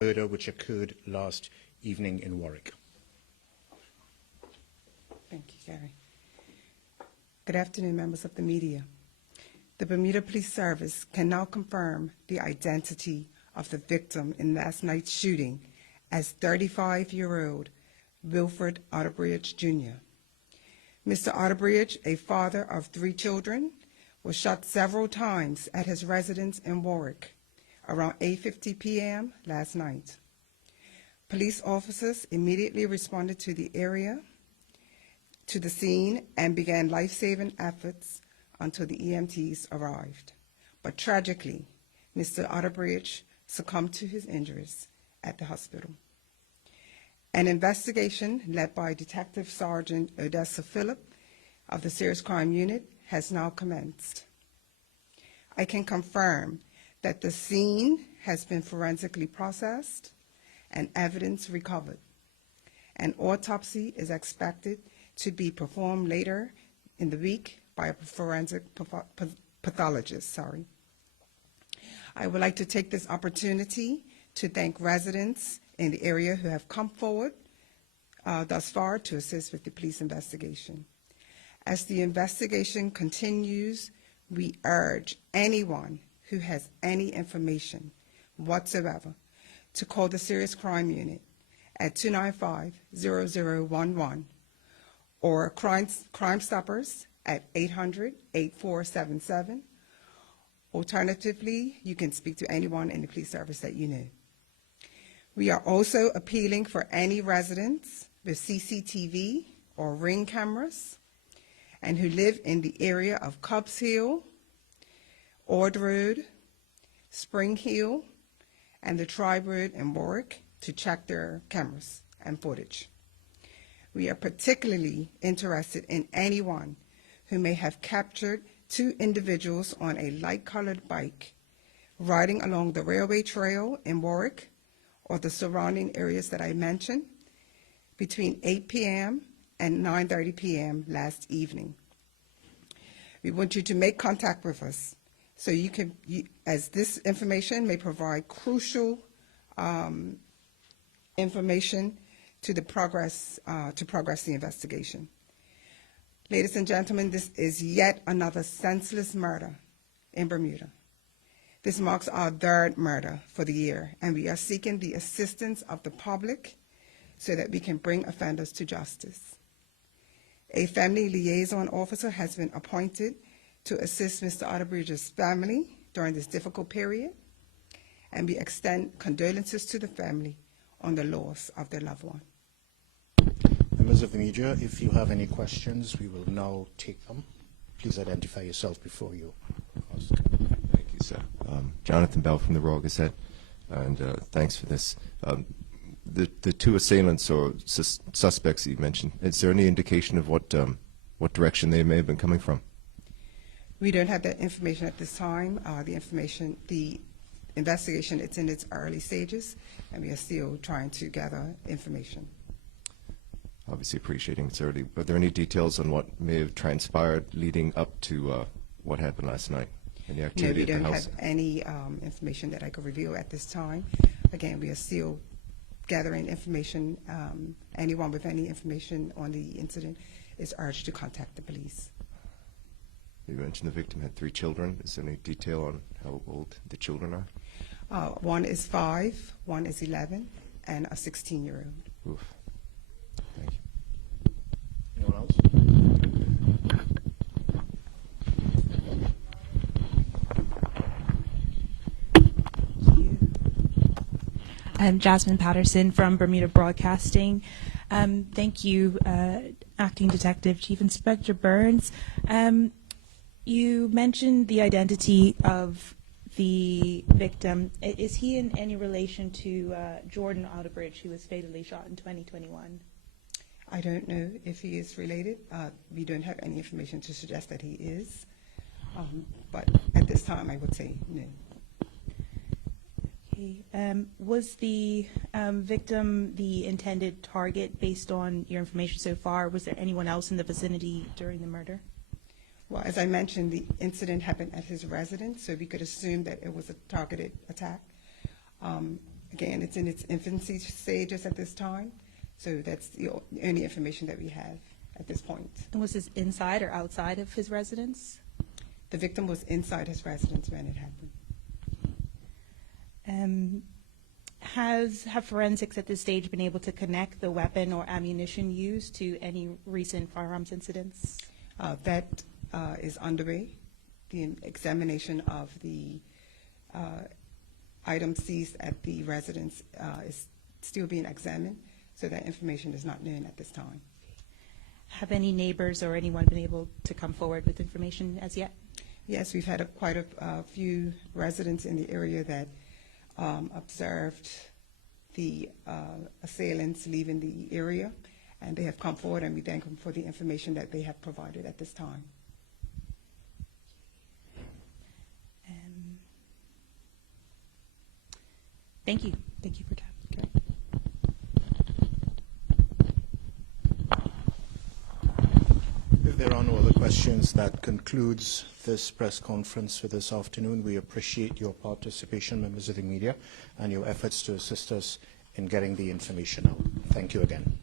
murder which occurred last evening in Warwick. Thank you, Gary. Good afternoon, members of the media. The Bermuda Police Service can now confirm the identity of the victim in last night's shooting as 35-year-old Wilfred Otterbridge, Jr. Mr. Otterbridge, a father of 3 children, was shot several times at his residence in Warwick around 8:50 p.m. last night. Police officers immediately responded to the scene and began life-saving efforts until the EMTs arrived. But tragically, Mr. Otterbridge succumbed to his injuries at the hospital. An investigation led by Detective Sergeant Odessa Phillip of the Serious Crime Unit has now commenced. I can confirm that the scene has been forensically processed and evidence recovered. An autopsy is expected to be performed later in the week by a forensic pathologist. I would like to take this opportunity to thank residents in the area who have come forward thus far to assist with the police investigation. As the investigation continues, we urge anyone who has any information whatsoever to call the Serious Crime Unit at 295-0011 or Crime Stoppers at 800-8477. Alternatively, you can speak to anyone in the police service that you know. We are also appealing for any residents with CCTV or Ring cameras and who live in the area of Cubs Hill, Ord Road, Spring Hill, and the Tribe Road in Warwick to check their cameras and footage. We are particularly interested in anyone who may have captured 2 individuals on a light-colored bike riding along the railway trail in Warwick or the surrounding areas that I mentioned between 8 p.m. and 9:30 p.m. last evening. We want you to make contact with us so as this information may provide crucial information to progress the investigation. Ladies and gentlemen, this is yet another senseless murder in Bermuda. This marks our 3rd murder for the year, and we are seeking the assistance of the public so that we can bring offenders to justice. A family liaison officer has been appointed to assist Mr. Otterbridge's family during this difficult period, and we extend condolences to the family on the loss of their loved one. Members of the media, if you have any questions, we will now take them. Please identify yourself before you ask. Thank you, sir. Jonathan Bell from the Royal Gazette, and thanks for this. The 2 assailants or suspects that you mentioned, is there any indication of what direction they may have been coming from? We don't have that information at this time. The investigation, it's in its early stages, and we are still trying to gather information. Obviously appreciating it's early. Are there any details on what may have transpired leading up to what happened last night? Any activity at the house? No, we don't have any information that I could reveal at this time. Again, we are still gathering information. Anyone with any information on the incident is urged to contact the police. You mentioned the victim had 3 children. Is there any detail on how old the children are? One is 5, one is 11, and a 16-year-old. Oof. Thank you. Anyone else? I'm Jasmine Patterson from Bermuda Broadcasting. Thank you, Acting Detective Chief Inspector Burns. You mentioned the identity of the victim. Is he in any relation to Jordan Otterbridge, who was fatally shot in 2021? I don't know if he is related. We don't have any information to suggest that he is. But at this time, I would say no. Okay. Was the victim the intended target based on your information so far? Was there anyone else in the vicinity during the murder? Well, as I mentioned, the incident happened at his residence, so we could assume that it was a targeted attack. Again, it's in its infancy stages at this time, so that's the only information that we have at this point. And was this inside or outside of his residence? The victim was inside his residence when it happened. Have forensics at this stage been able to connect the weapon or ammunition used to any recent firearms incidents? That is underway. The examination of the items seized at the residence is still being examined, so that information is not known at this time. Have any neighbors or anyone been able to come forward with information as yet? Yes, we've had quite a few residents in the area that observed the assailants leaving the area, and they have come forward, and we thank them for the information that they have provided at this time. Thank you. Thank you for time. Okay. If there are no other questions, that concludes this press conference for this afternoon. We appreciate your participation, members of the media, and your efforts to assist us in getting the information out. Thank you again.